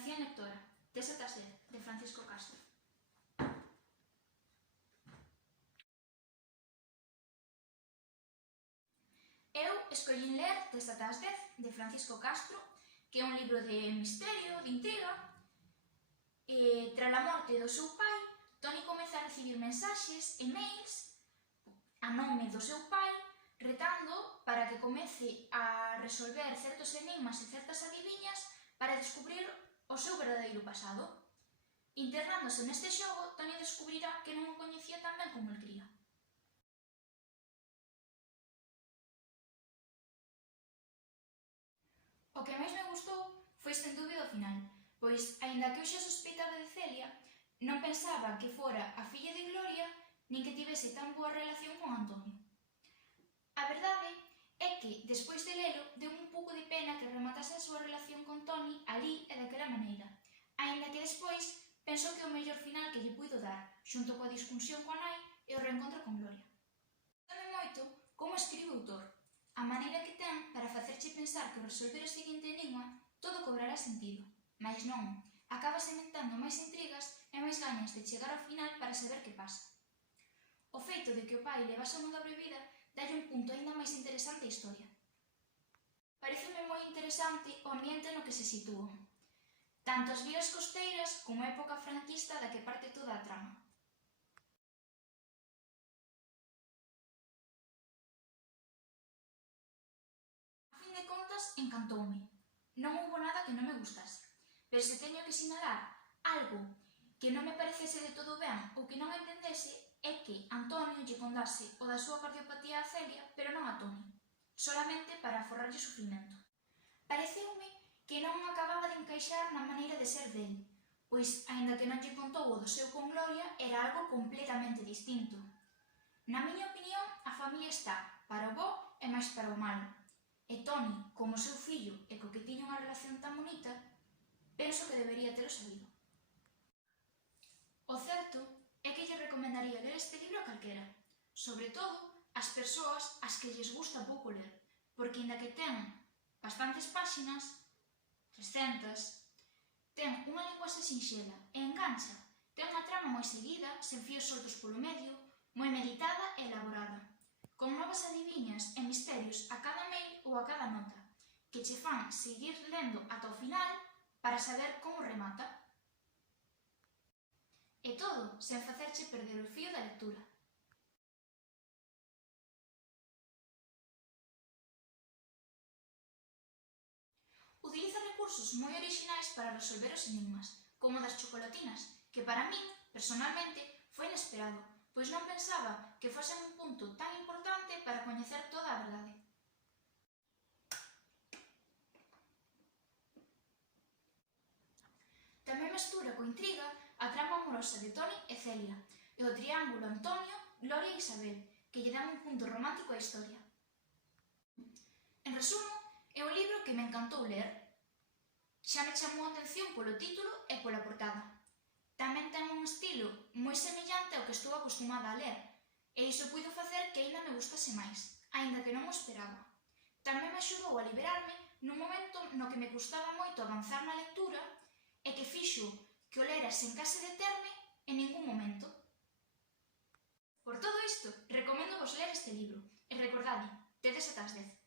Recomendación lectora. Tese Taser, de Francisco Castro. Eu escollín ler Tese Taser, de Francisco Castro, que é un libro de misterio, de intriga. Tras a morte do seu pai, Toni comeza a recibir mensaxes e mails a nome do seu pai, retando para que comece a resolver certos enigmas e certas adiviñas para descubrir o seu verdadeiro pasado. Internándose neste xogo, Toni descubrirá que non o coñecía tan ben como el cría. O que máis me gustou foi sen dúbida o final, pois, aínda que eu xa sospeitaba de Celia, non pensaba que fora a filla de Gloria nin que tivese tan boa relación con Antonio. A verdade é que, despois de lelo, deu un pouco de pena que rematase a súa relación con Toni ali e daquela maneira, aínda que despois penso que o mellor final que lle puido dar, xunto coa disfunción coa nai e o reencontro con Gloria. Gústame moito como escribe o autor, a maneira que ten para facerche pensar que ao resolver o seguinte enigma todo cobrará sentido, mais non, acaba sementando máis intrigas e máis gañas de chegar ao final para saber que pasa. O feito de que o pai levase unha dobre vida dalle un punto aínda máis interesante á historia. Pareceme moi interesante o ambiente no que se sitúa, tanto as vías costeiras como a época franquista da que parte toda a trama. A fin de contas, encantoume. Non houbo nada que non me gustase, pero se teño que sinalar algo que non me parecese de todo ben ou que non entendese é que Antonio lle contase o da súa cardiopatía a Celia, pero non a Toni, solamente para aforrarlle sufrimento. Pareceume que non acababa de encaixar na maneira de ser dele, pois, aínda que non lle contou o do seu con Gloria, era algo completamente distinto. Na miña opinión, a familia está para o bo e máis para o malo, e Toni, como seu fillo e co que tiña unha relación tan bonita, penso que debería telo sabido. O certo é que lle recomendaría ler este libro a calquera, sobre todo ás persoas ás que lles gusta pouco ler, porque aínda que ten bastantes páxinas, 300, ten unha linguaxe sinxela e engancha, ten unha trama moi seguida, sen fíos soltos polo medio, moi meditada e elaborada, con novas adiviñas e misterios a cada mail ou a cada nota, que che fan seguir lendo ata o final para saber como remata. E todo sen facerche perder o fío da lectura. Utiliza recursos moi orixinais para resolver os enigmas, como das chocolatinas, que para min, personalmente, foi inesperado, pois non pensaba que fosen un punto tan importante para coñecer toda a verdade. Tamén mestura coa intriga a trama amorosa de Toni e Celia e o triángulo Antonio, Gloria e Isabel, que lle dan un punto romántico á historia. En resumo, é un libro que me encantou ler. Xa me chamou a atención polo título e pola portada. Tamén ten un estilo moi semellante ao que estou acostumada a ler, e iso puido facer que aínda me gustase máis, aínda que non o esperaba. Tamén me axudou a liberarme nun momento no que me custaba moito avanzar na lectura e que fixo que o lera sen case determe en ningún momento. Por todo isto, recomendo vos ler este libro, e recordade, tedes ata as 10.